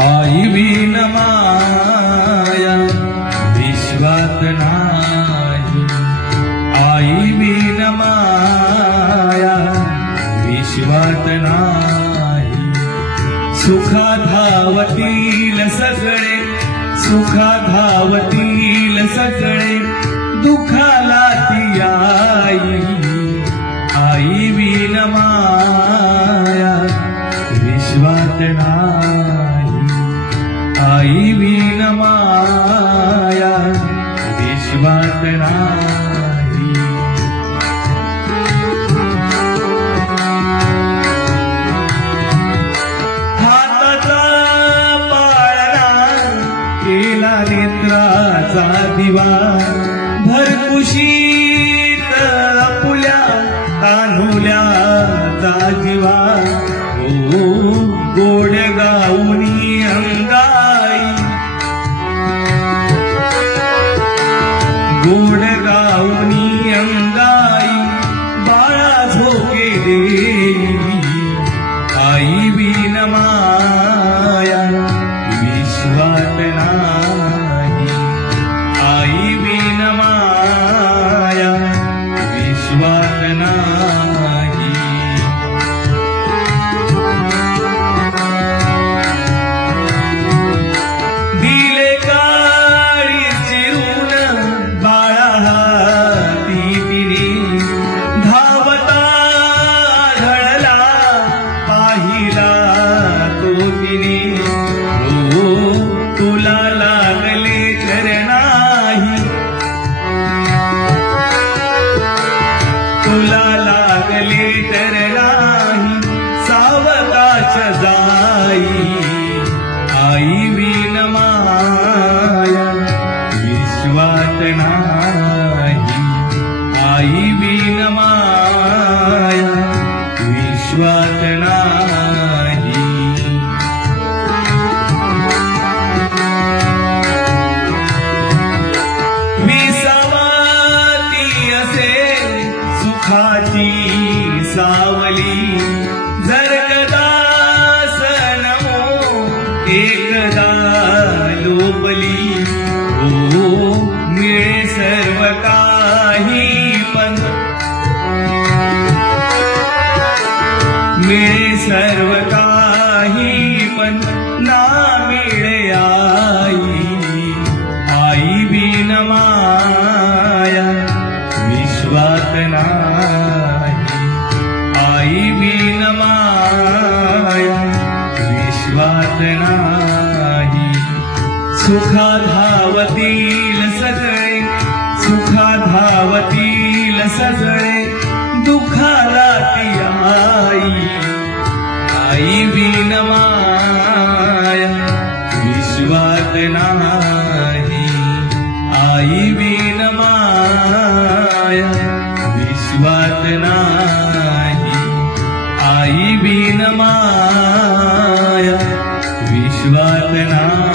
I win माया विश्वात नाही I win माया विश्वात नाही सुखा धावतील सगळे सुखा धावतील नेत्राचा दिवा. भरकुशीत पुल्या तानुल्याचा जीवा. ओ गोड गाऊनी अंग तुला लागली तर नाही सावकाश जाई. एकदा लोबली हो मिळे सर्व काही पण मिळे सर्व काही पण ना सुखा धावतील सगळे सुखा धावतील सगळे दुखाला ती आई आई बिन माया विश्वात नाही. आई बिन माया विश्वात नाही. आई बिन माया विश्वात नाही.